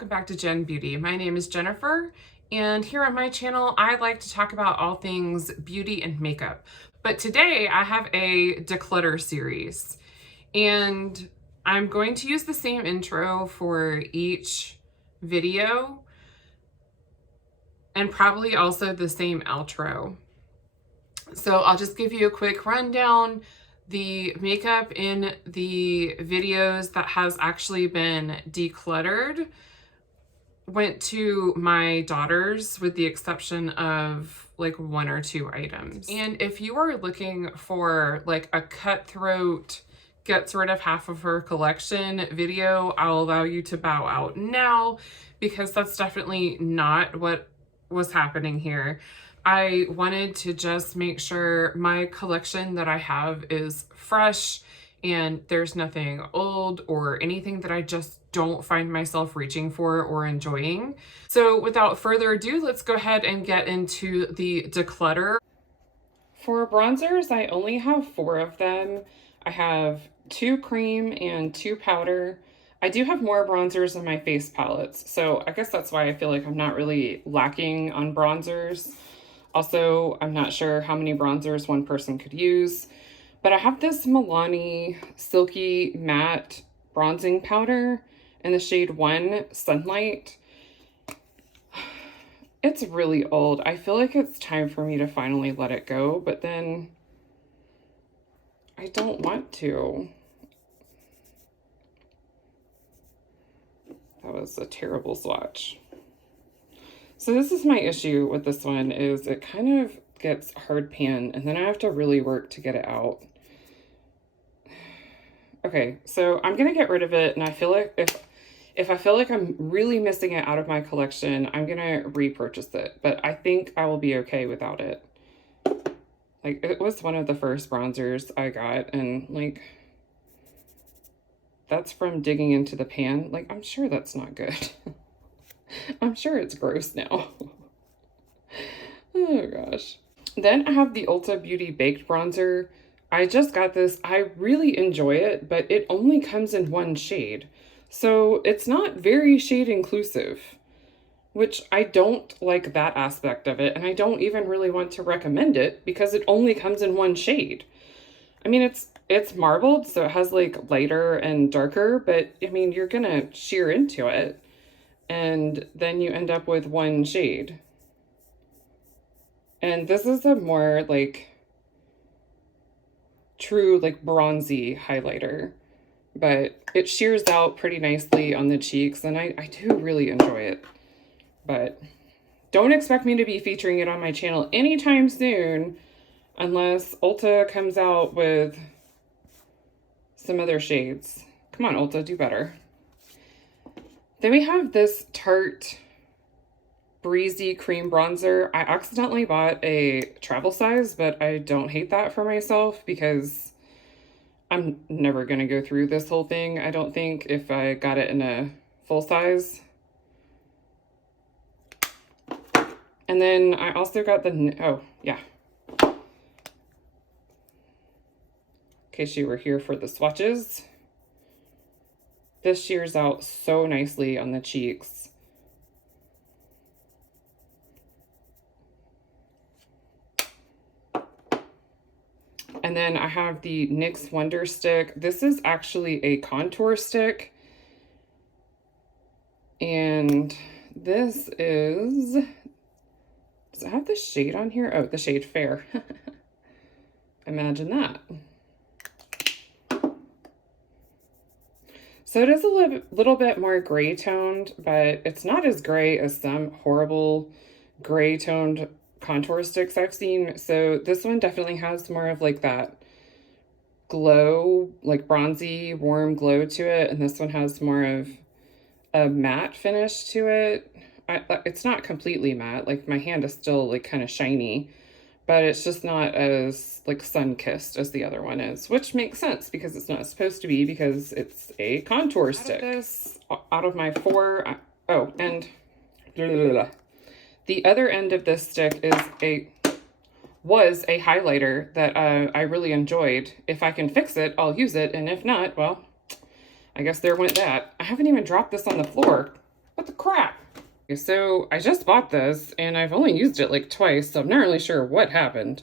welcome back to Jen Beauty. My name is Jennifer, and here on my channel I like to talk about all things beauty and makeup. But today I have a declutter series, and I'm going to use the same intro for each video and probably also the same outro. So I'll just give you a quick rundown. The makeup in the videos that has actually been decluttered went to my daughters, with the exception of like 1 or 2 items. And if you are looking for like a cutthroat, gets rid of half of her collection video, I'll allow you to bow out now, because that's definitely not what was happening here. I wanted to just make sure my collection that I have is fresh and there's nothing old or anything that I just don't find myself reaching for or enjoying. So without further ado, let's go ahead and get into the declutter. For bronzers, I only have 4 of them. I have 2 cream and 2 powder. I do have more bronzers in my face palettes, so I guess that's why I feel like I'm not really lacking on bronzers. Also, I'm not sure how many bronzers one person could use, but I have this Milani Silky Matte Bronzing Powder in the shade 1 Sunlight. It's really old. I feel like it's time for me to finally let it go, but then I don't want to. That was a terrible swatch. So this is my issue with this one, is it kind of gets hard pan and then I have to really work to get it out. Okay, so I'm gonna get rid of it, and I feel like if I feel like I'm really missing it out of my collection, I'm gonna repurchase it, but I think I will be okay without it. Like, it was one of the first bronzers I got, and like, that's from digging into the pan. Like, I'm sure that's not good. I'm sure it's gross now. Oh gosh. Then I have the Ulta Beauty Baked Bronzer. I just got this. I really enjoy it, but it only comes in 1 shade. So it's not very shade inclusive, which I don't like that aspect of it. And I don't even really want to recommend it because it only comes in 1 shade. I mean, it's marbled, so it has like lighter and darker, but I mean, you're gonna sheer into it, and then you end up with 1 shade. And this is a more like true like bronzy highlighter, but it sheers out pretty nicely on the cheeks, and I do really enjoy it. But don't expect me to be featuring it on my channel anytime soon unless Ulta comes out with some other shades. Come on, Ulta, do better. Then we have this Tarte Breezy Cream Bronzer. I accidentally bought a travel size, but I don't hate that for myself because I'm never going to go through this whole thing, I don't think, if I got it in a full size. And then I also got the, oh yeah, in case you were here for the swatches. This shears out so nicely on the cheeks. And then I have the NYX Wonder Stick. This is actually a contour stick. And this is, does it have the shade on here? Oh, the shade Fair. Imagine that. So it is a little bit more gray toned, but it's not as gray as some horrible gray toned contour sticks I've seen. So this one definitely has more of like that glow, like bronzy, warm glow to it. And this one has more of a matte finish to it. It's not completely matte, like my hand is still like kind of shiny, but it's just not as like sun-kissed as the other one is, which makes sense because it's not supposed to be, because it's a contour stick. Out of my 4, oh, and the other end of this stick was a highlighter that I really enjoyed. If I can fix it, I'll use it, and if not, well, I guess there went that. I haven't even dropped this on the floor. What the crap? Okay, so I just bought this and I've only used it like twice, so I'm not really sure what happened.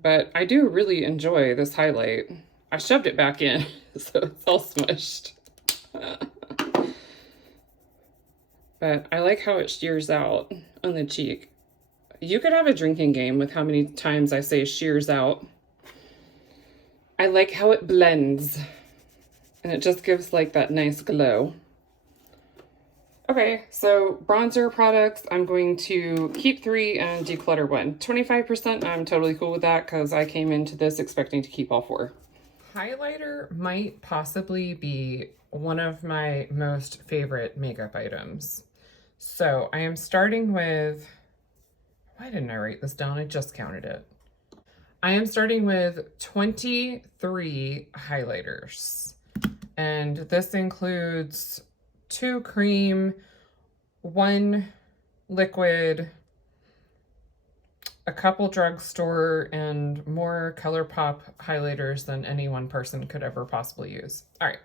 But I do really enjoy this highlight. I shoved it back in, so it's all smushed. But I like how it shears out on the cheek. You could have a drinking game with how many times I say shears out. I like how it blends. And it just gives like that nice glow. Okay, so bronzer products, I'm going to keep 3 and declutter 1. 25%, I'm totally cool with that because I came into this expecting to keep all 4. Highlighter might possibly be one of my most favorite makeup items. So I am starting with, why didn't I write this down? I just counted it. I am starting with 23 highlighters. And this includes 2 cream, 1 liquid, a couple drugstore, and more Colourpop highlighters than any one person could ever possibly use. All right,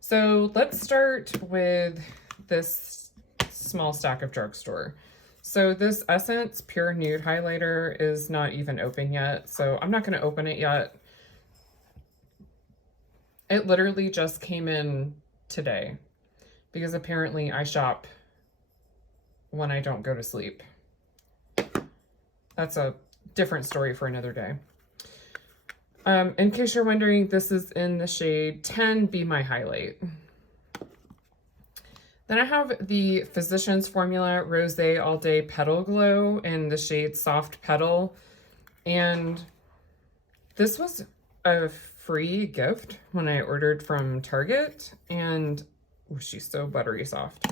so let's start with this small stack of drugstore. So this Essence Pure Nude highlighter is not even open yet, so I'm not going to open it yet. It literally just came in today because apparently I shop when I don't go to sleep. That's a different story for another day. In case you're wondering, this is in the shade 10, Be My Highlight. Then I have the Physicians Formula Rose All Day Petal Glow in the shade Soft Petal. And this was a free gift when I ordered from Target, and oh, she's so buttery soft.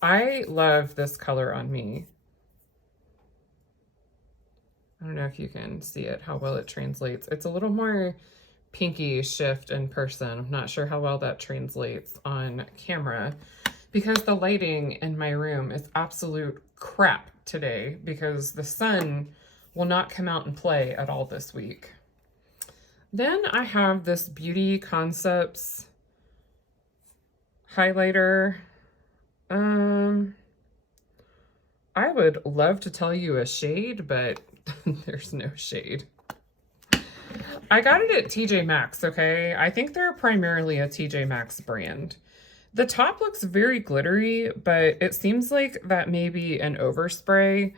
I love this color on me. I don't know if you can see it, how well it translates. It's a little more pinky shift in person. I'm not sure how well that translates on camera because the lighting in my room is absolute crap today because the sun will not come out and play at all this week. Then I have this Beauty Concepts highlighter. I would love to tell you a shade, but there's no shade. I got it at TJ Maxx, okay? I think they're primarily a TJ Maxx brand. The top looks very glittery, but it seems like that may be an overspray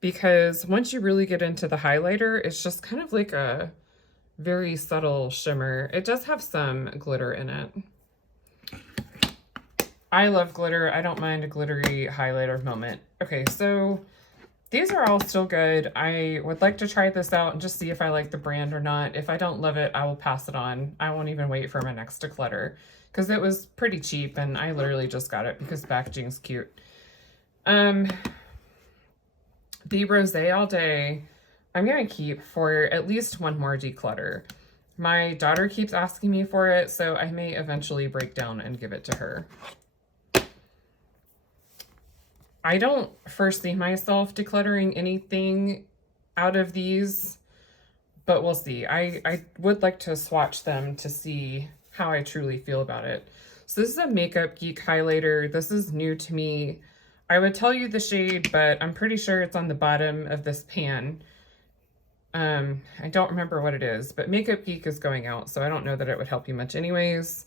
because once you really get into the highlighter, it's just kind of like a very subtle shimmer. It does have some glitter in it. I love glitter. I don't mind a glittery highlighter moment. Okay, so these are all still good. I would like to try this out and just see if I like the brand or not. If I don't love it, I will pass it on. I won't even wait for my next declutter because it was pretty cheap and I literally just got it because packaging's cute. The Rose All Day, I'm going to keep for at least one more declutter. My daughter keeps asking me for it, so I may eventually break down and give it to her. I don't foresee myself decluttering anything out of these, but we'll see. I would like to swatch them to see how I truly feel about it. So this is a Makeup Geek highlighter. This is new to me. I would tell you the shade, but I'm pretty sure it's on the bottom of this pan. I don't remember what it is, but Makeup Geek is going out, so I don't know that it would help you much anyways.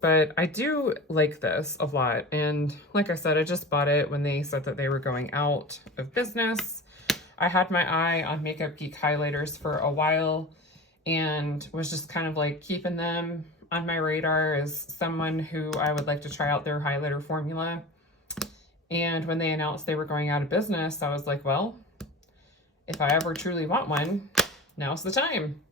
But I do like this a lot. And like I said, I just bought it when they said that they were going out of business. I had my eye on Makeup Geek highlighters for a while and was just kind of like keeping them on my radar as someone who I would like to try out their highlighter formula. And when they announced they were going out of business, I was like, well, if I ever truly want one, now's the time.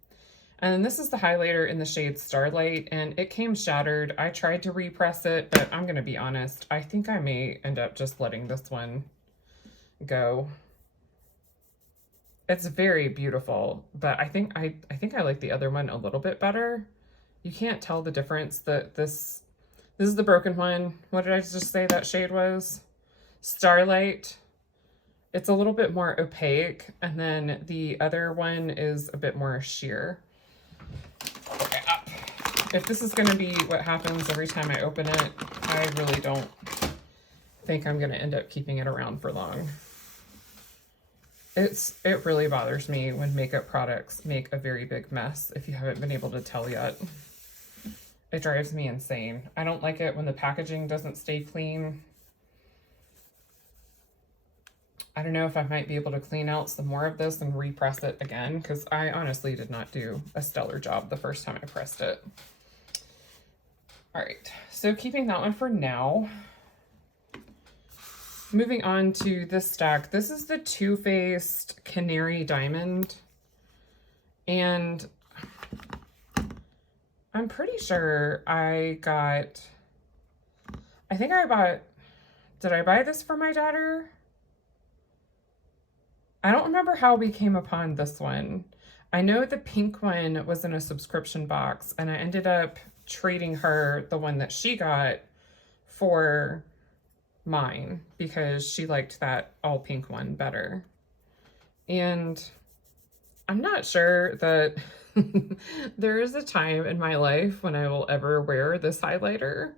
And then this is the highlighter in the shade Starlight, and it came shattered. I tried to repress it, but I'm going to be honest. I think I may end up just letting this one go. It's very beautiful, but I think I like the other one a little bit better. You can't tell the difference. This is the broken one. What did I just say that shade was? Starlight. It's a little bit more opaque, and then the other one is a bit more sheer. Okay, up. If this is going to be what happens every time I open it, I really don't think I'm going to end up keeping it around for long. It really bothers me when makeup products make a very big mess, if you haven't been able to tell yet. It drives me insane. I don't like it when the packaging doesn't stay clean. I don't know if I might be able to clean out some more of this and repress it again, because I honestly did not do a stellar job the first time I pressed it. All right, so keeping that one for now. Moving on to this stack. This is the Too Faced Canary Diamond. And I'm pretty sure I think I bought, did I buy this for my daughter? I don't remember how we came upon this one. I know the pink one was in a subscription box, and I ended up trading her the one that she got for mine because she liked that all pink one better. And I'm not sure that there is a time in my life when I will ever wear this highlighter.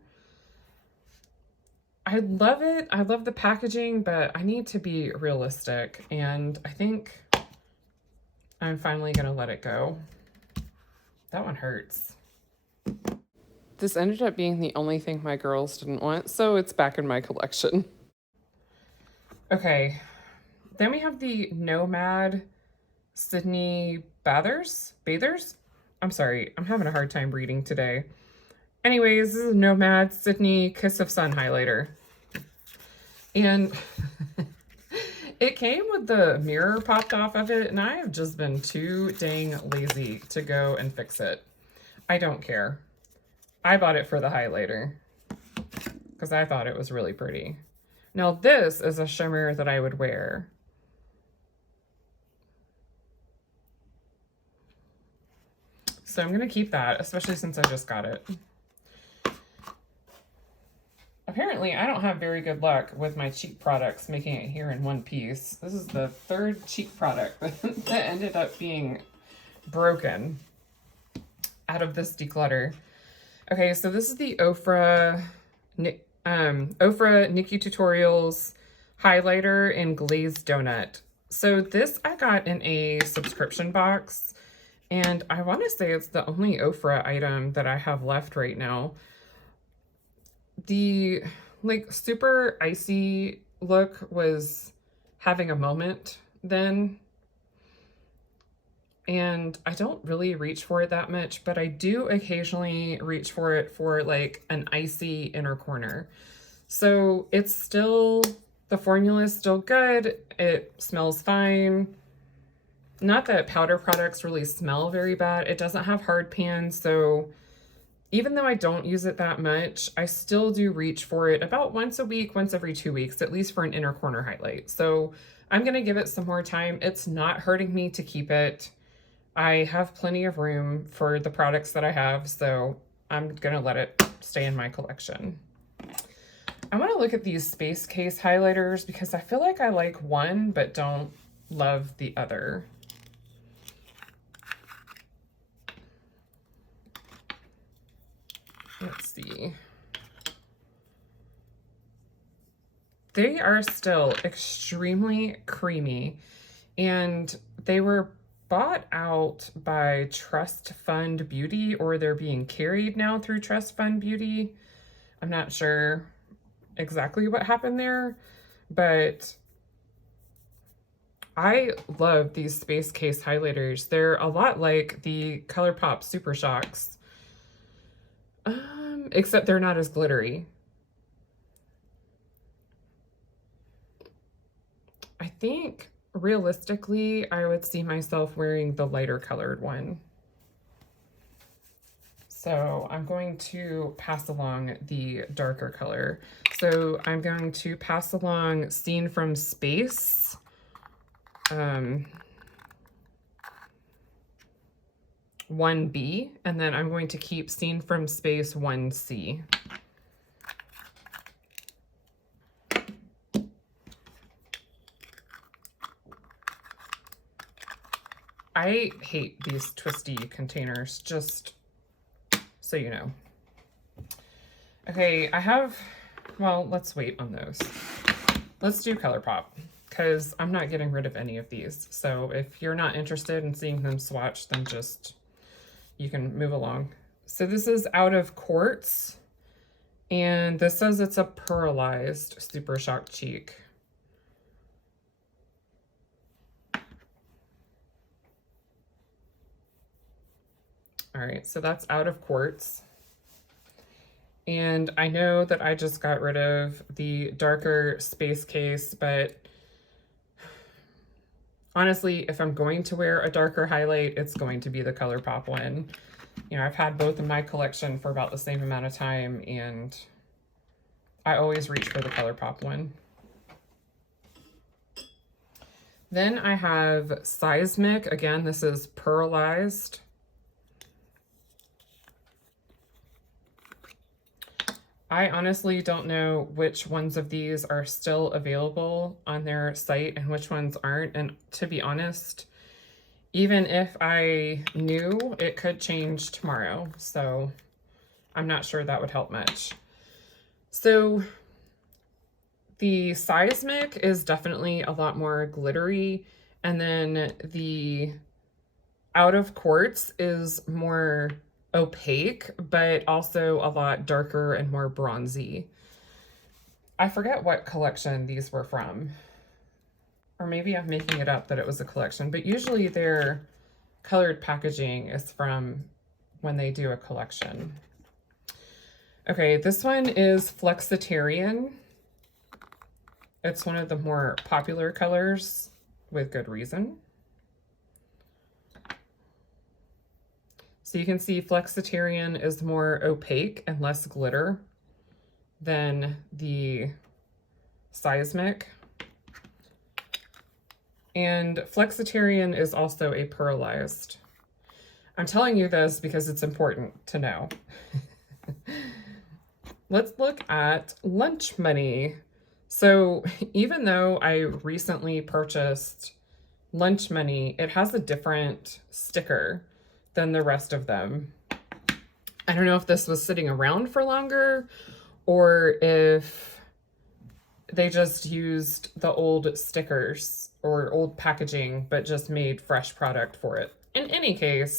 I love it. I love the packaging, but I need to be realistic, and I think I'm finally gonna let it go. That one hurts. This ended up being the only thing my girls didn't want, so it's back in my collection. Okay, then we have the Nomad Sydney Bathers? I'm sorry, I'm having a hard time reading today. Anyways, this is Nomad Sydney Kiss of Sun highlighter. And it came with the mirror popped off of it, and I have just been too dang lazy to go and fix it. I don't care. I bought it for the highlighter because I thought it was really pretty. Now this is a shimmer that I would wear. So I'm going to keep that, especially since I just got it. Apparently, I don't have very good luck with my cheap products making it here in one piece. This is the third cheap product that ended up being broken out of this declutter. Okay, so this is the Ofra Nikki Tutorials highlighter in glazed donut. So this I got in a subscription box, and I want to say it's the only Ofra item that I have left right now. The like super icy look was having a moment then, and I don't really reach for it that much, but I do occasionally reach for it for like an icy inner corner. So it's still, the formula is still good. It smells fine. Not that powder products really smell very bad. It doesn't have hard pan, so even though I don't use it that much, I still do reach for it about once a week, once every 2 weeks, at least for an inner corner highlight. So I'm going to give it some more time. It's not hurting me to keep it. I have plenty of room for the products that I have, so I'm going to let it stay in my collection. I want to look at these Space Case highlighters because I feel like I like one but don't love the other. Let's see. They are still extremely creamy, and they were bought out by Trust Fund Beauty, or they're being carried now through Trust Fund Beauty. I'm not sure exactly what happened there, but I love these Space Case highlighters. They're a lot like the Colourpop Super Shocks. Except they're not as glittery. I think realistically, I would see myself wearing the lighter colored one. So I'm going to pass along the darker color. So I'm going to pass along Seen from Space. 1B, and then I'm going to keep Seen from Space 1C. I hate these twisty containers, just so you know. Okay, well, let's wait on those. Let's do Colourpop, because I'm not getting rid of any of these. So if you're not interested in seeing them swatched, then just, you can move along. So this is out of Quartz, and this says it's a pearlized Super Shock Cheek. All right, so that's out of Quartz. And I know that I just got rid of the darker Space Case, but honestly, if I'm going to wear a darker highlight, it's going to be the Colourpop one. You know, I've had both in my collection for about the same amount of time, and I always reach for the Colourpop one. Then I have Seismic. Again, this is pearlized. I honestly don't know which ones of these are still available on their site and which ones aren't. And to be honest, even if I knew, it could change tomorrow. So I'm not sure that would help much. So the Seismic is definitely a lot more glittery. And then the Out of Quartz is more opaque, but also a lot darker and more bronzy. I forget what collection these were from. Or maybe I'm making it up that it was a collection, but usually their colored packaging is from when they do a collection. Okay, this one is Flexitarian. It's one of the more popular colors with good reason. So you can see Flexitarian is more opaque and less glitter than the Seismic. And Flexitarian is also a pearlized. I'm telling you this because it's important to know. Let's look at Lunch Money. So even though I recently purchased Lunch Money, it has a different sticker than the rest of them. I don't know if this was sitting around for longer or if they just used the old stickers or old packaging, but just made fresh product for it. In any case,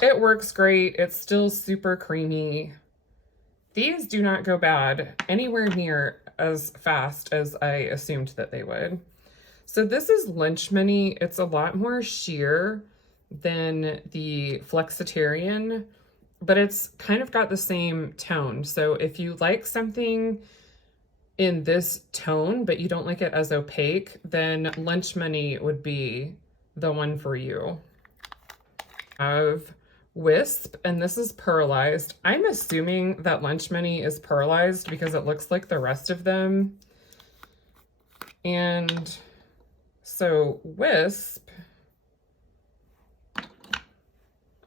it works great. It's still super creamy. These do not go bad anywhere near as fast as I assumed that they would. So this is Lunch Money. It's a lot more sheer than the Flexitarian, but it's kind of got the same tone. So if you like something in this tone, but you don't like it as opaque, then Lunch Money would be the one for you. I have Wisp, and this is pearlized. I'm assuming that Lunch Money is pearlized because it looks like the rest of them. And so Wisp,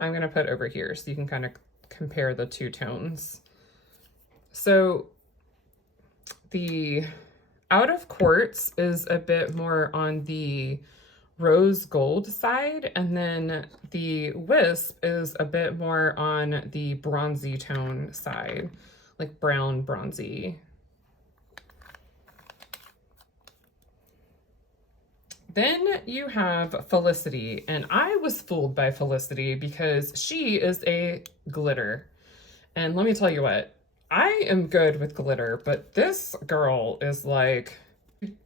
I'm going to put over here so you can kind of compare the two tones. So the Out of Quartz is a bit more on the rose gold side, and then the Wisp is a bit more on the bronzy tone side, like brown bronzy. Then you have Felicity, and I was fooled by Felicity because she is a glitter. And let me tell you what, I am good with glitter, but this girl is like,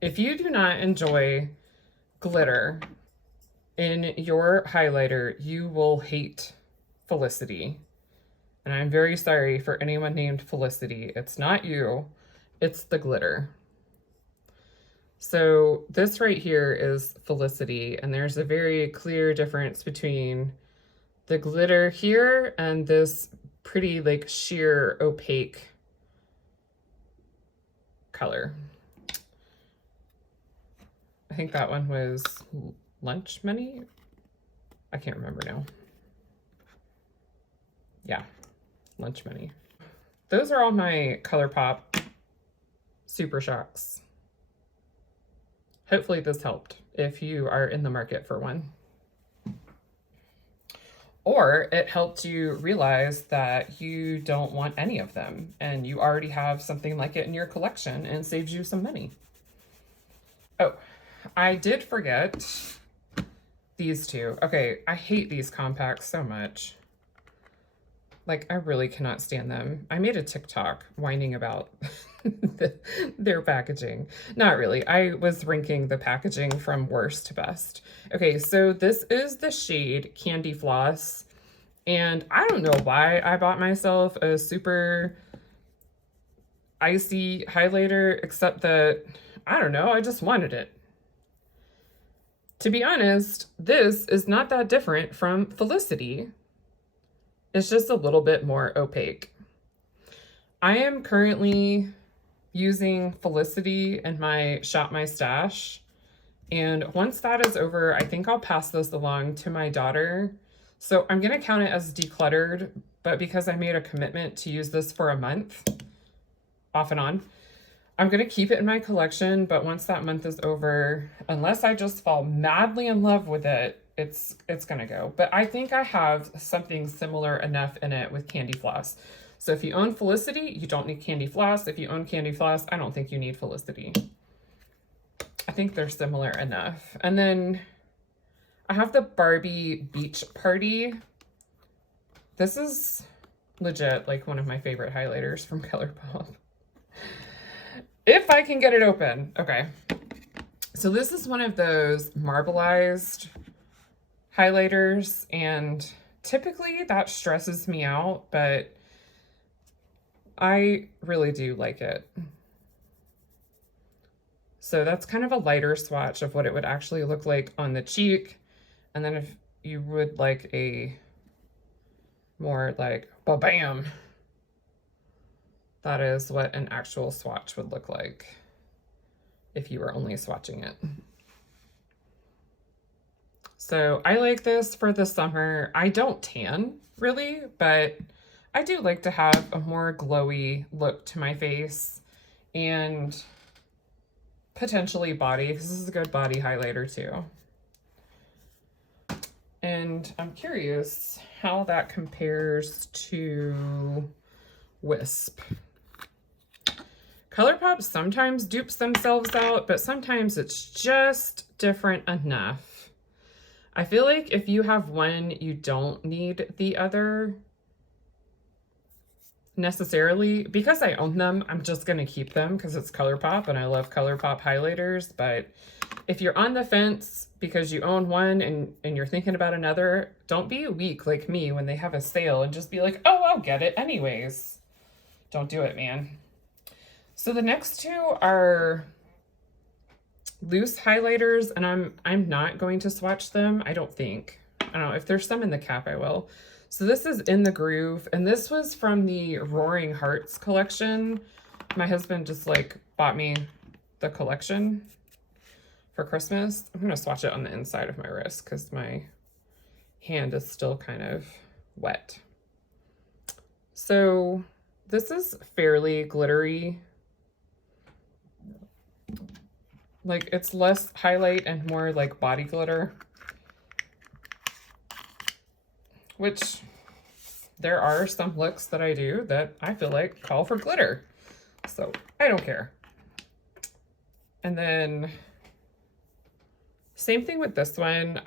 if you do not enjoy glitter in your highlighter, you will hate Felicity. And I'm very sorry for anyone named Felicity. It's not you, it's the glitter. So this right here is Felicity, and there's a very clear difference between the glitter here and this pretty like sheer opaque color. I think that one was Lunch Money. I can't remember now. Yeah, Lunch Money. Those are all my Colourpop Super Shocks. Hopefully this helped if you are in the market for one. Or it helped you realize that you don't want any of them and you already have something like it in your collection and saves you some money. Oh, I did forget these two. Okay, I hate these compacts so much. Like, I really cannot stand them. I made a TikTok whining about their packaging. Not really. I was ranking the packaging from worst to best. Okay, so this is the shade Candy Floss. And I don't know why I bought myself a super icy highlighter, except that, I don't know, I just wanted it. To be honest, this is not that different from Felicity. It's just a little bit more opaque. I am currently using Felicity in my Shop My Stash. And once that is over, I think I'll pass this along to my daughter. So I'm going to count it as decluttered, but because I made a commitment to use this for a month, off and on, I'm going to keep it in my collection. But once that month is over, unless I just fall madly in love with it, it's going to go. But I think I have something similar enough in it with Candy Floss. So if you own Felicity, you don't need Candy Floss. If you own Candy Floss, I don't think you need Felicity. I think they're similar enough. And then I have the Barbie Beach Party. This is legit like one of my favorite highlighters from Colourpop. If I can get it open. Okay. So this is one of those marbleized highlighters, and typically that stresses me out, but I really do like it. So that's kind of a lighter swatch of what it would actually look like on the cheek. And then if you would like a more like ba-bam, that is what an actual swatch would look like if you were only swatching it. So I like this for the summer. I don't tan really, but I do like to have a more glowy look to my face and potentially body, because this is a good body highlighter too. And I'm curious how that compares to Wisp. Colourpop sometimes dupes themselves out, but sometimes it's just different enough. I feel like if you have one, you don't need the other necessarily. Because I own them, I'm just going to keep them because it's Colourpop and I love Colourpop highlighters. But if you're on the fence because you own one and you're thinking about another, don't be weak like me when they have a sale and just be like, oh, I'll get it anyways. Don't do it, man. So the next two are loose highlighters, and I'm not going to swatch them, I don't think. I don't know, if there's some in the cap, I will. So this is In the Groove, and this was from the Roaring Hearts collection. My husband just like bought me the collection for Christmas. I'm gonna swatch it on the inside of my wrist because my hand is still kind of wet. So this is fairly glittery. Like, it's less highlight and more like body glitter, which there are some looks that I do that I feel like call for glitter. So I don't care. And then same thing with this one.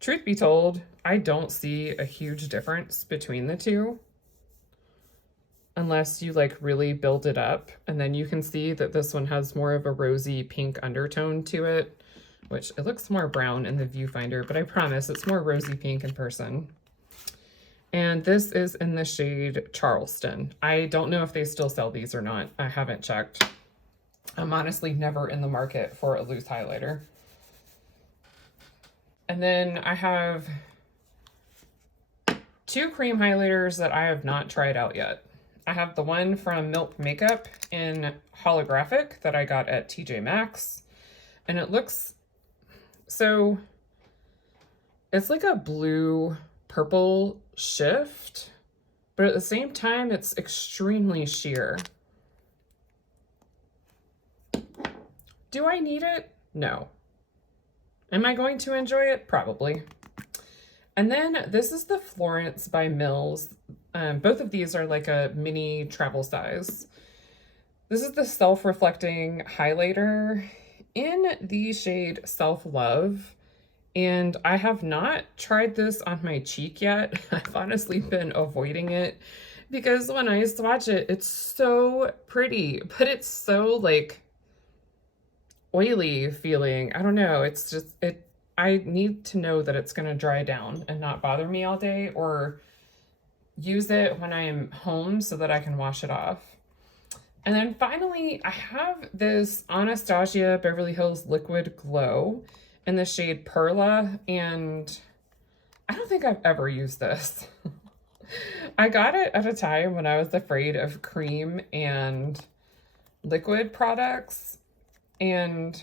Truth be told, I don't see a huge difference between the two. Unless you like really build it up, and then you can see that this one has more of a rosy pink undertone to it, which it looks more brown in the viewfinder, but I promise it's more rosy pink in person. And this is in the shade Charleston. I don't know if they still sell these or not. I haven't checked. I'm honestly never in the market for a loose highlighter. And then I have two cream highlighters that I have not tried out yet. I have the one from Milk Makeup in holographic that I got at TJ Maxx, and it looks, so it's like a blue purple shift, but at the same time it's extremely sheer. Do I need it? No. Am I going to enjoy it? Probably. And then this is the Florence by Mills. Both of these are like a mini travel size. This is the self-reflecting highlighter in the shade Self Love. And I have not tried this on my cheek yet. I've honestly been avoiding it because when I swatch it, it's so pretty, but it's so like oily feeling. I don't know. It's just, I need to know that it's going to dry down and not bother me all day, or use it when I am home so that I can wash it off. And then finally, I have this Anastasia Beverly Hills Liquid Glow in the shade Perla, and I don't think I've ever used this. I got it at a time when I was afraid of cream and liquid products, and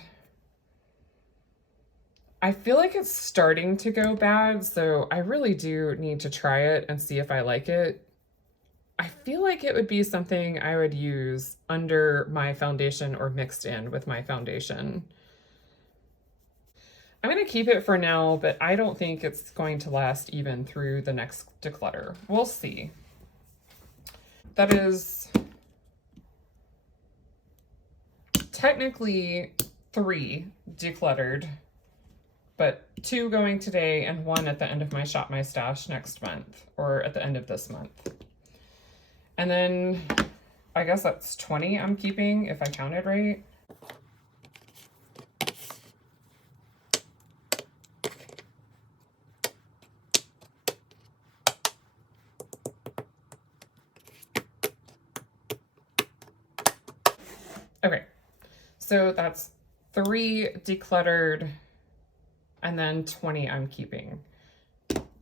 I feel like it's starting to go bad, so I really do need to try it and see if I like it. I feel like it would be something I would use under my foundation or mixed in with my foundation. I'm going to keep it for now, but I don't think it's going to last even through the next declutter. We'll see. That is technically 3 decluttered, but 2 going today and 1 at the end of my Shop My Stash next month, or at the end of this month. And then I guess that's 20 I'm keeping if I counted right. Okay, so that's 3 decluttered and then 20 I'm keeping.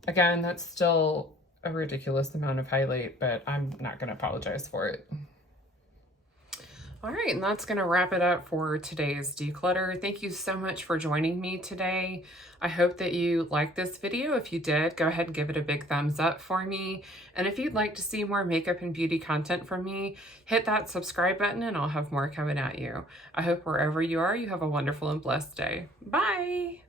Again, that's still a ridiculous amount of highlight, but I'm not going to apologize for it. All right, and that's going to wrap it up for today's declutter. Thank you so much for joining me today. I hope that you liked this video. If you did, go ahead and give it a big thumbs up for me. And if you'd like to see more makeup and beauty content from me, hit that subscribe button and I'll have more coming at you. I hope wherever you are, you have a wonderful and blessed day. Bye!